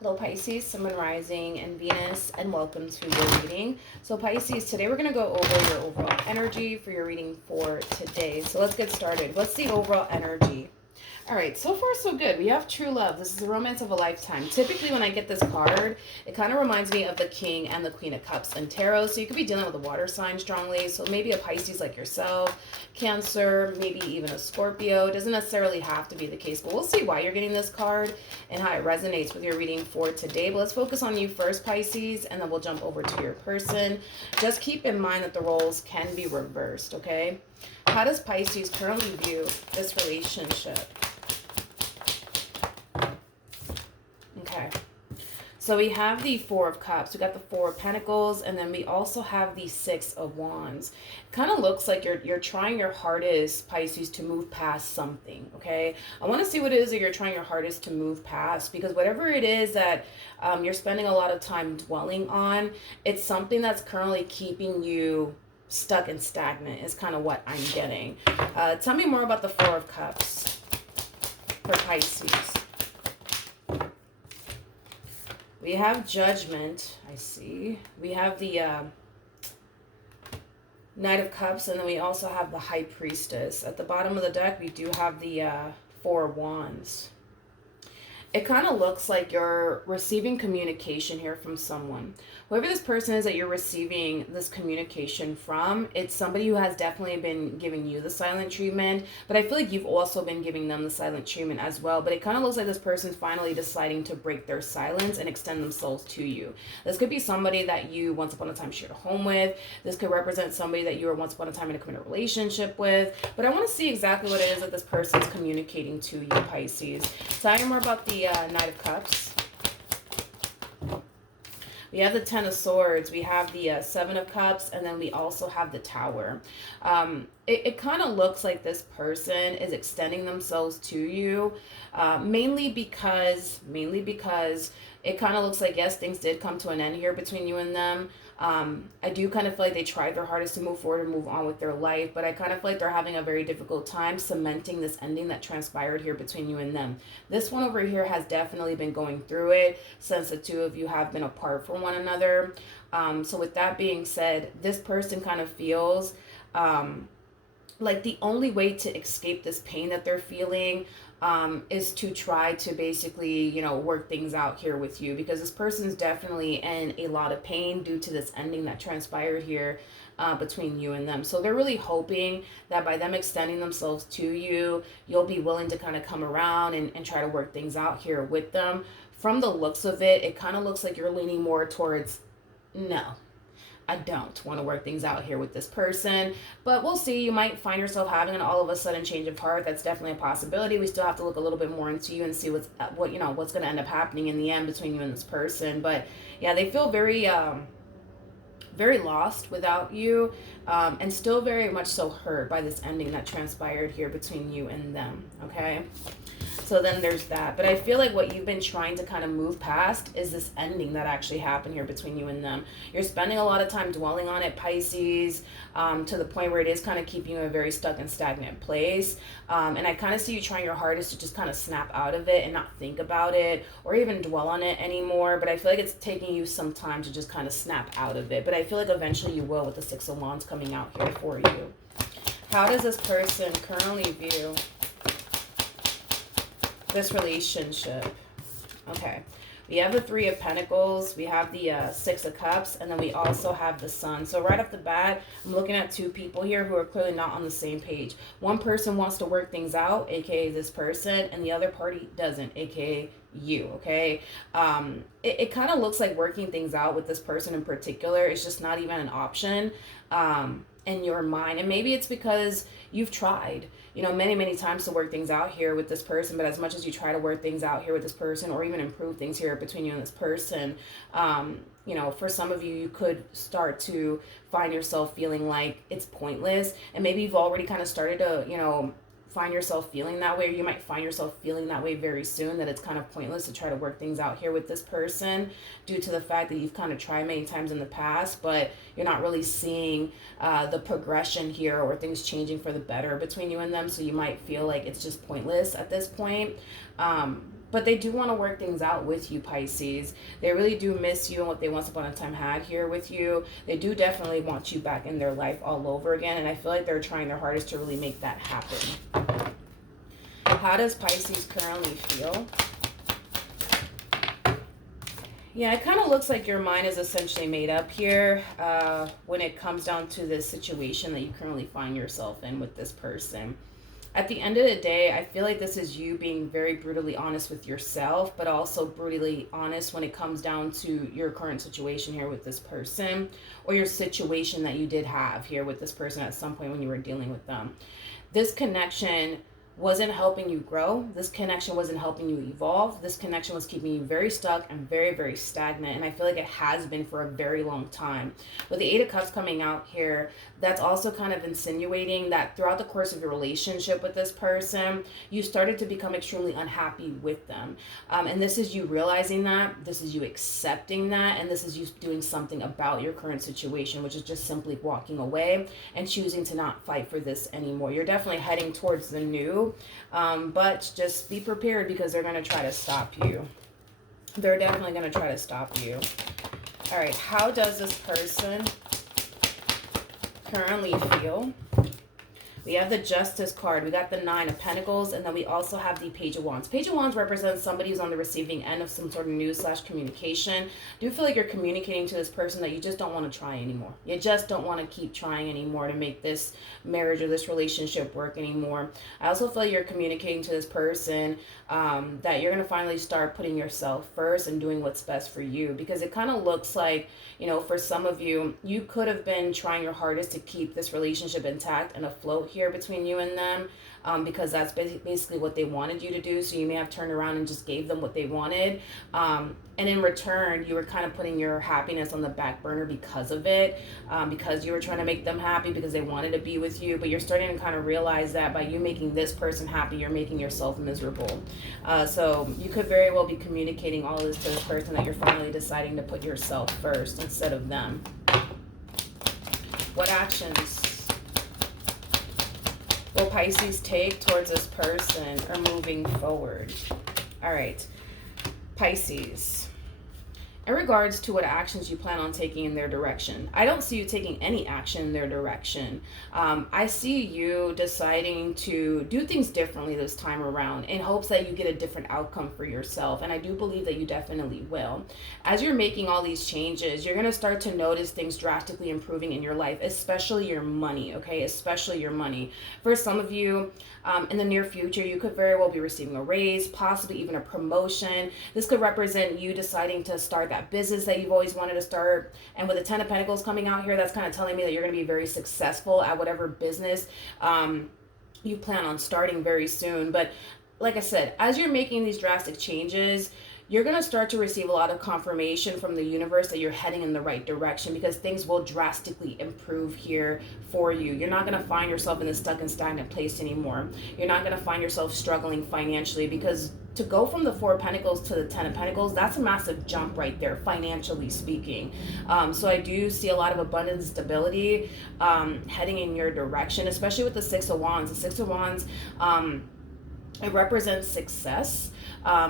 Hello Pisces, Sun, Moon, Rising, and Venus, and welcome to your reading. So Pisces, today we're going to go over your overall energy for your reading for today. So let's get started. What's the overall energy? All right, so far so good. We have true love. This is the romance of a lifetime. Typically when I get this card, it kind of reminds me of the King and the Queen of Cups in tarot. So you could be dealing with a water sign strongly. So maybe a Pisces like yourself, Cancer, maybe even a Scorpio. It doesn't necessarily have to be the case, but we'll see why you're getting this card and how it resonates with your reading for today. But let's focus on you first, Pisces, and then we'll jump over to your person. Just keep in mind that the roles can be reversed, okay? How does Pisces currently view this relationship? Okay, so we have the Four of Cups, we got the Four of Pentacles, and then we also have the Six of Wands. Kind of looks like you're trying your hardest, Pisces, to move past something, okay? I want to see what it is that you're trying your hardest to move past, because whatever it is that you're spending a lot of time dwelling on, it's something that's currently keeping you stuck and stagnant is kind of what I'm getting. Tell me more about the Four of Cups for Pisces. We have Judgment, I see. We have the Knight of Cups, and then we also have the High Priestess. At the bottom of the deck, we do have the Four of Wands. It kind of looks like you're receiving communication here from someone. Whoever this person is that you're receiving this communication from, it's somebody who has definitely been giving you the silent treatment, but I feel like you've also been giving them the silent treatment as well. But it kind of looks like this person's finally deciding to break their silence and extend themselves to you. This could be somebody that you once upon a time shared a home with. This could represent somebody that you were once upon a time in a committed relationship with. But I want to see exactly what it is that this person's communicating to you, Pisces. Tell me more about the Knight of Cups. We have the Ten of Swords, we have the Seven of Cups, and then we also have the Tower. It kind of looks like this person is extending themselves to you, mainly because it kind of looks like, yes, things did come to an end here between you and them. I do kind of feel like they tried their hardest to move forward and move on with their life, but I kind of feel like they're having a very difficult time cementing this ending that transpired here between you and them. This one over here has definitely been going through it since the two of you have been apart from one another. So with that being said, this person kind of feels like the only way to escape this pain that they're feeling is to try to basically, work things out here with you, because this person's definitely in a lot of pain due to this ending that transpired here between you and them. So they're really hoping that by them extending themselves to you, you'll be willing to kind of come around and try to work things out here with them. From the looks of it, it kind of looks like you're leaning more towards no. I don't want to work things out here with this person, but we'll see. You might find yourself having an all of a sudden change of heart. That's definitely a possibility. We still have to look a little bit more into you and see what's going to end up happening in the end between you and this person. But yeah, they feel very very lost without you, and still very much so hurt by this ending that transpired here between you and them. Okay. So then there's that. But I feel like what you've been trying to kind of move past is this ending that actually happened here between you and them. You're spending a lot of time dwelling on it, Pisces, to the point where it is kind of keeping you in a very stuck and stagnant place. And I kind of see you trying your hardest to just kind of snap out of it and not think about it or even dwell on it anymore. But I feel like it's taking you some time to just kind of snap out of it. But I feel like eventually you will with the Six of Wands coming out here for you. How does this person currently view this relationship? Okay, we have the Three of Pentacles, we have the Six of Cups, and then we also have the Sun. So right off the bat, I'm looking at two people here who are clearly not on the same page. One person wants to work things out, aka this person, and the other party doesn't, aka you. Okay, it kind of looks like working things out with this person in particular is just not even an option in your mind. And maybe it's because you've tried many times to work things out here with this person, but as much as you try to work things out here with this person or even improve things here between you and this person, for some of you, you could start to find yourself feeling like it's pointless, and maybe you've already kind of started to find yourself feeling that way, or you might find yourself feeling that way very soon, that it's kind of pointless to try to work things out here with this person due to the fact that you've kind of tried many times in the past, but you're not really seeing the progression here or things changing for the better between you and them. So you might feel like it's just pointless at this point. But they do want to work things out with you, Pisces. They really do miss you and what they once upon a time had here with you. They do definitely want you back in their life all over again. And I feel like they're trying their hardest to really make that happen. How does Pisces currently feel? Yeah, it kind of looks like your mind is essentially made up here when it comes down to this situation that you currently find yourself in with this person. At the end of the day, I feel like this is you being very brutally honest with yourself, but also brutally honest when it comes down to your current situation here with this person, or your situation that you did have here with this person at some point when you were dealing with them. This connection wasn't helping you grow. This connection wasn't helping you evolve. This connection was keeping you very stuck and very, very stagnant. And I feel like it has been for a very long time. With the Eight of Cups coming out here, that's also kind of insinuating that throughout the course of your relationship with this person, you started to become extremely unhappy with them. And this is you realizing that, this is you accepting that, and this is you doing something about your current situation, which is just simply walking away and choosing to not fight for this anymore. You're definitely heading towards the new, but just be prepared because they're going to try to stop you. They're definitely going to try to stop you. All right, how does this person currently feel? We have the Justice card. We got the Nine of Pentacles, and then we also have the Page of Wands. Page of Wands represents somebody who's on the receiving end of some sort of news / communication. Do you feel like you're communicating to this person that you just don't want to try anymore? You just don't want to keep trying anymore to make this marriage or this relationship work anymore. I also feel like you're communicating to this person that you're going to finally start putting yourself first and doing what's best for you, because it kind of looks like, you know, for some of you, you could have been trying your hardest to keep this relationship intact and afloat here between you and them, because that's basically what they wanted you to do. So you may have turned around and just gave them what they wanted, and in return you were kind of putting your happiness on the back burner because of it, because you were trying to make them happy because they wanted to be with you. But you're starting to kind of realize that by you making this person happy, you're making yourself miserable. So you could very well be communicating all this to the person that you're finally deciding to put yourself first instead of them. What actions will Pisces take towards this person or moving forward? All right, Pisces. In regards to what actions you plan on taking in their direction, I don't see you taking any action in their direction. I see you deciding to do things differently this time around in hopes that you get a different outcome for yourself. And I do believe that you definitely will. As you're making all these changes, you're going to start to notice things drastically improving in your life, especially your money, okay? Especially your money. For some of you, in the near future, you could very well be receiving a raise, possibly even a promotion. This could represent you deciding to start that business that you've always wanted to start. And with the Ten of Pentacles coming out here, that's kind of telling me that you're going to be very successful at whatever business you plan on starting very soon. But like I said, as you're making these drastic changes, you're going to start to receive a lot of confirmation from the universe that you're heading in the right direction, because things will drastically improve here for you. You're not going to find yourself in this stuck and stagnant place anymore. You're not going to find yourself struggling financially, because to go from the Four of Pentacles to the Ten of Pentacles, that's a massive jump right there, financially speaking. So I do see a lot of abundance, stability heading in your direction, especially with the Six of Wands. The Six of Wands, it represents success.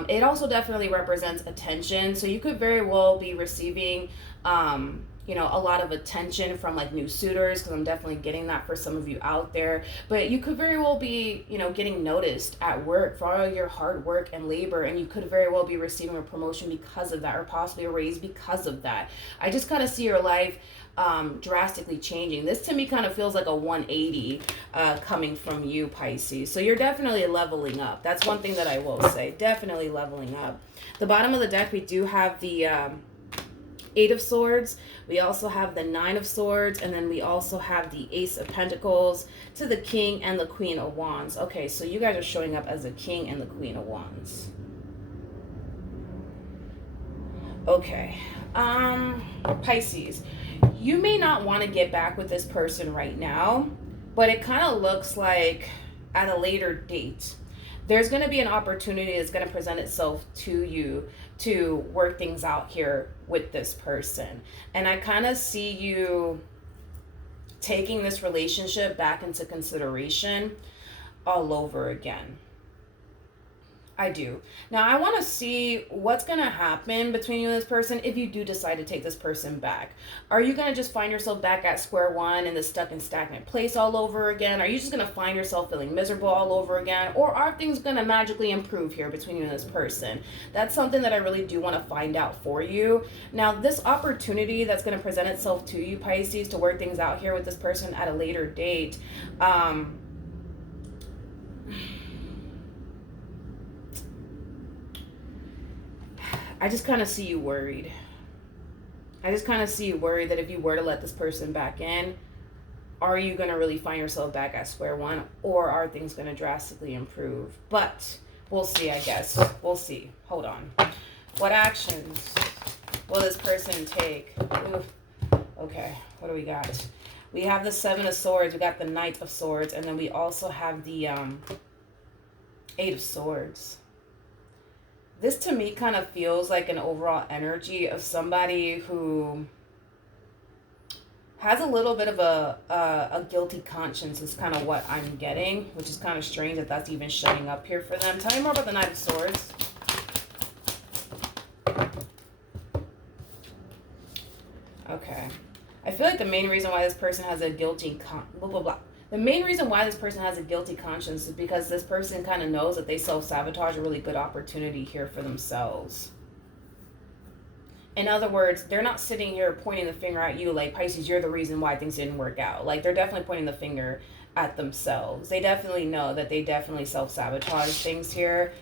It also definitely represents attention. So you could very well be receiving, you know, a lot of attention from like new suitors, because I'm definitely getting that for some of you out there. But you could very well be, you know, getting noticed at work for all your hard work and labor, and you could very well be receiving a promotion because of that, or possibly a raise because of that. I just kind of see your life drastically changing. This to me kind of feels like a 180 coming from you, Pisces. So you're definitely leveling up. That's one thing that I will say. Definitely leveling up. The bottom of the deck, we do have the Eight of Swords. We also have the Nine of Swords, and then we also have the Ace of Pentacles to the King and the Queen of Wands. Okay, so you guys are showing up as the King and the Queen of Wands. Okay, Pisces, you may not want to get back with this person right now, but it kind of looks like at a later date, there's going to be an opportunity that's going to present itself to you to work things out here with this person. And I kind of see you taking this relationship back into consideration all over again. I do. Now, I want to see what's going to happen between you and this person if you do decide to take this person back. Are you going to just find yourself back at square one in this stuck and stagnant place all over again? Are you just going to find yourself feeling miserable all over again? Or are things going to magically improve here between you and this person? That's something that I really do want to find out for you. Now, this opportunity that's going to present itself to you, Pisces, to work things out here with this person at a later date, I just kind of see you worried. I just kind of see you worried that if you were to let this person back in, are you going to really find yourself back at square one, or are things going to drastically improve? But we'll see, I guess. We'll see. Hold on. What actions will this person take? Ooh. Okay, what do we got? We have the Seven of Swords. We got the Knight of Swords. And then we also have the Eight of Swords. This to me kind of feels like an overall energy of somebody who has a little bit of a guilty conscience is kind of what I'm getting, which is kind of strange that that's even showing up here for them. Tell me more about the Knight of Swords. Okay. I feel like the main reason why this person has a guilty blah, blah, blah. The main reason why this person has a guilty conscience is because this person kind of knows that they self-sabotage a really good opportunity here for themselves. In other words, they're not sitting here pointing the finger at you like, Pisces, you're the reason why things didn't work out. Like, they're definitely pointing the finger at themselves. They definitely know that they definitely self-sabotage things here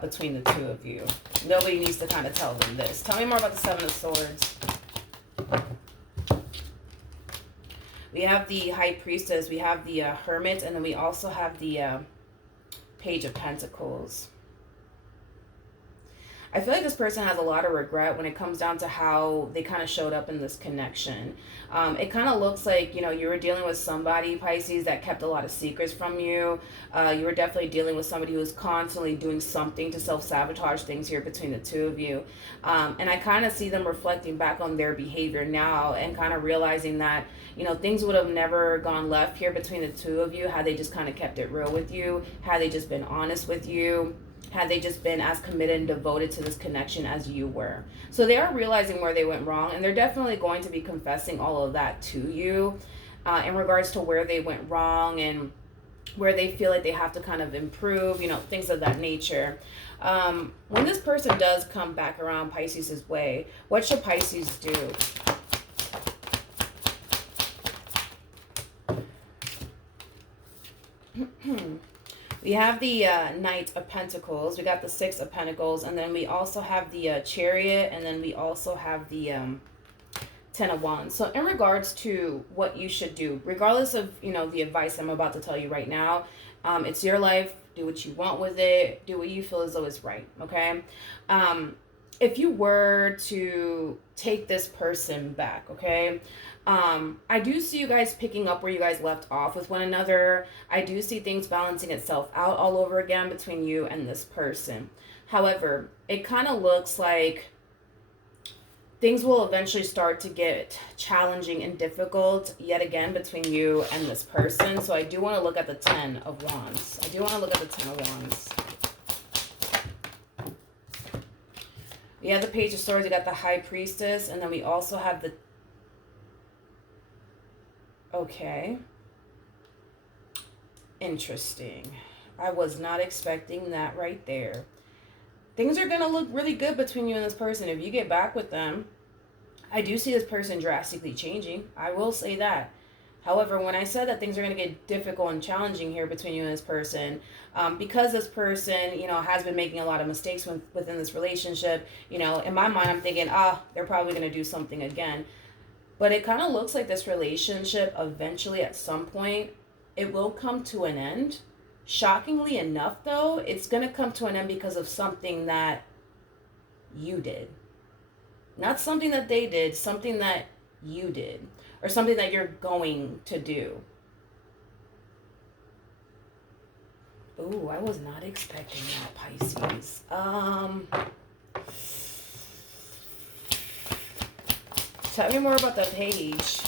between the two of you. Nobody needs to kind of tell them this. Tell me more about the Seven of Swords. We have the High Priestess, we have the Hermit, and then we also have the Page of Pentacles. I feel like this person has a lot of regret when it comes down to how they kind of showed up in this connection. It kind of looks like, you know, you were dealing with somebody, Pisces, that kept a lot of secrets from you. You were definitely dealing with somebody who was constantly doing something to self-sabotage things here between the two of you. And I kind of see them reflecting back on their behavior now and kind of realizing that, you know, things would have never gone left here between the two of you had they just kind of kept it real with you, had they just been honest with you, had they just been as committed and devoted to this connection as you were. So they are realizing where they went wrong, and they're definitely going to be confessing all of that to you in regards to where they went wrong and where they feel like they have to kind of improve, you know, things of that nature. When this person does come back around Pisces' way, what should Pisces do? We have the Knight of Pentacles, we got the Six of Pentacles, and then we also have the Chariot, and then we also have the Ten of Wands. So in regards to what you should do, regardless of, you know, the advice I'm about to tell you right now, it's your life. Do what you want with it. Do what you feel as though is right, okay? If you were to take this person back, okay, I do see you guys picking up where you guys left off with one another. I do see things balancing itself out all over again between you and this person. However, it kind of looks like things will eventually start to get challenging and difficult yet again between you and this person. So I do want to look at the Ten of Wands. I do want to look at the Ten of Wands. We have the Page of Swords, we got the High Priestess, and then we also have the... Okay. Interesting. I was not expecting that right there. Things are going to look really good between you and this person. If you get back with them, I do see this person drastically changing. I will say that. However, when I said that things are going to get difficult and challenging here between you and this person, because this person, you know, has been making a lot of mistakes within this relationship, you know, in my mind, I'm thinking, they're probably going to do something again. But it kind of looks like this relationship eventually at some point, it will come to an end. Shockingly enough, though, it's going to come to an end because of something that you did. Not something that they did, something that you did. Or something that you're going to do. Ooh, I was not expecting that, Pisces. Tell me more about the Page.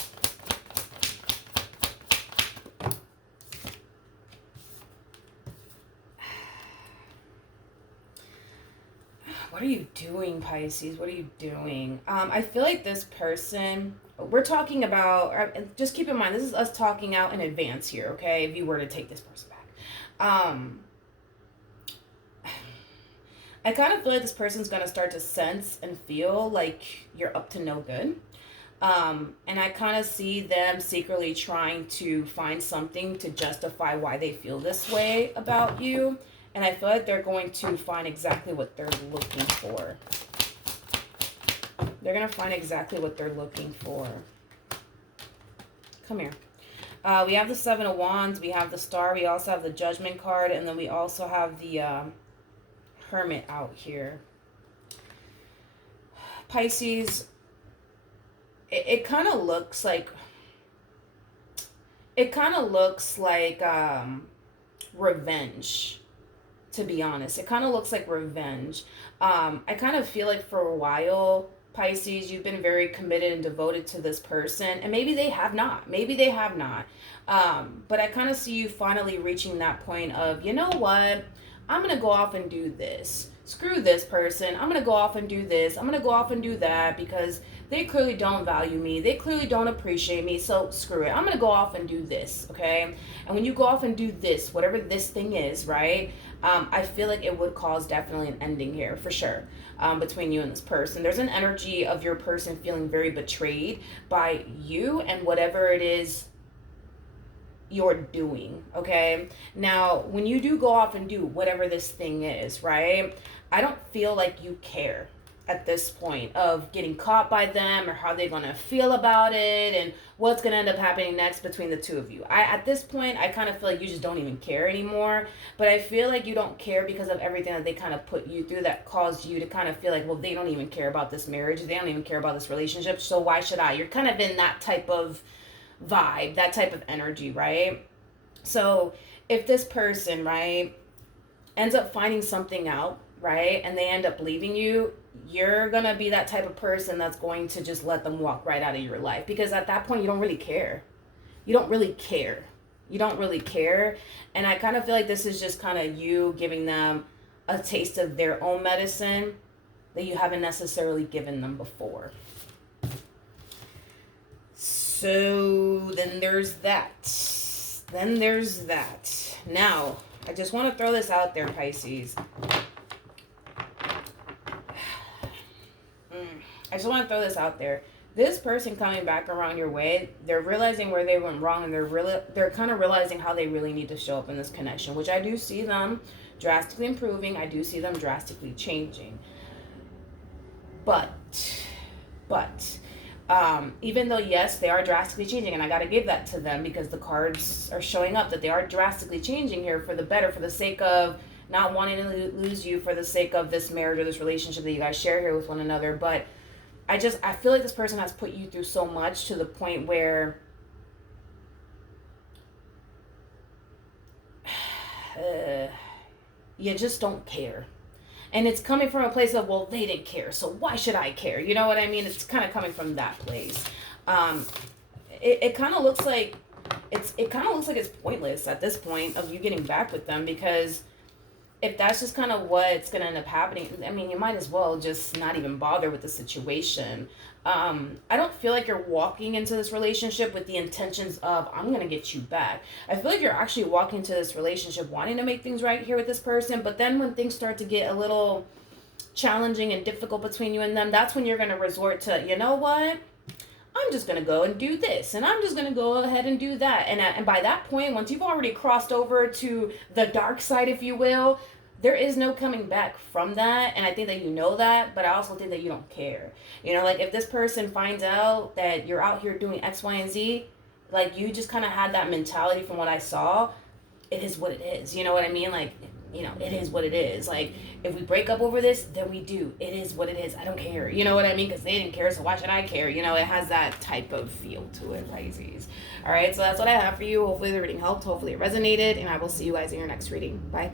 doing, Pisces? What are you doing? I feel like this person, we're talking about, just keep in mind, this is us talking out in advance here, okay? If you were to take this person back. I kind of feel like this person's going to start to sense and feel like you're up to no good. And I kind of see them secretly trying to find something to justify why they feel this way about you. And I feel like they're going to find exactly what they're looking for. They're going to find exactly what they're looking for. Come here. We have the Seven of Wands. We have the Star. We also have the Judgment card. And then we also have the Hermit out here. Pisces, it kind of looks like revenge, to be honest. It kind of looks like revenge. I kind of feel like for a while, Pisces, you've been very committed and devoted to this person, and maybe they have not. But I kind of see you finally reaching that point of, you know what, I'm gonna go off and do this. Screw this person. I'm gonna go off and do this. I'm gonna go off and do that because they clearly don't value me. They clearly don't appreciate me. So screw it. I'm gonna go off and do this, okay? And when you go off and do this, whatever this thing is, right? I feel like it would cause definitely an ending here for sure, between you and this person. There's an energy of your person feeling very betrayed by you and whatever it is you're doing, okay? Now, when you do go off and do whatever this thing is, right? I don't feel like you care at this point of getting caught by them or how they're gonna feel about it and what's gonna end up happening next between the two of you. At this point, I kind of feel like you just don't even care anymore. But I feel like you don't care because of everything that they kind of put you through that caused you to kind of feel like, well, they don't even care about this marriage. They don't even care about this relationship. So why should I? You're kind of in that type of vibe, that type of energy, right? So if this person, right, ends up finding something out, right, and they end up leaving you, you're gonna be that type of person that's going to just let them walk right out of your life, because at that point you don't really care. You don't really care. And I kind of feel like this is just kind of you giving them a taste of their own medicine that you haven't necessarily given them before. So then there's that. Now, I just want to throw this out there, Pisces. This person coming back around your way, they're realizing where they went wrong, and they're kind of realizing how they really need to show up in this connection, which I do see them drastically improving. I do see them drastically changing. But even though, yes, they are drastically changing, and I got to give that to them because the cards are showing up that they are drastically changing here for the better, for the sake of not wanting to lose you, for the sake of this marriage or this relationship that you guys share here with one another. But I feel like this person has put you through so much to the point where you just don't care. And it's coming from a place of, well, they didn't care, so why should I care? You know what I mean? It's kind of coming from that place. It kind of looks like it's pointless at this point of you getting back with them, because if that's just kind of what's going to end up happening, I mean, you might as well just not even bother with the situation. I don't feel like you're walking into this relationship with the intentions of, I'm going to get you back. I feel like you're actually walking into this relationship wanting to make things right here with this person. But then when things start to get a little challenging and difficult between you and them, that's when you're going to resort to, you know what? I'm just going to go and do this, and I'm just going to go ahead and do that. And by that point, once you've already crossed over to the dark side, if you will, there is no coming back from that. And I think that you know that, but I also think that you don't care. You know, like if this person finds out that you're out here doing X, Y, and Z, like you just kind of had that mentality from what I saw. It is what it is. You know what I mean? Like, you know, it is what it is. Like, if we break up over this, then we do. It is what it is. I don't care. You know what I mean? Because they didn't care, so why should I care? You know, it has that type of feel to it, Pisces. All right, so that's what I have for you. Hopefully the reading helped. Hopefully it resonated, and I will see you guys in your next reading. Bye.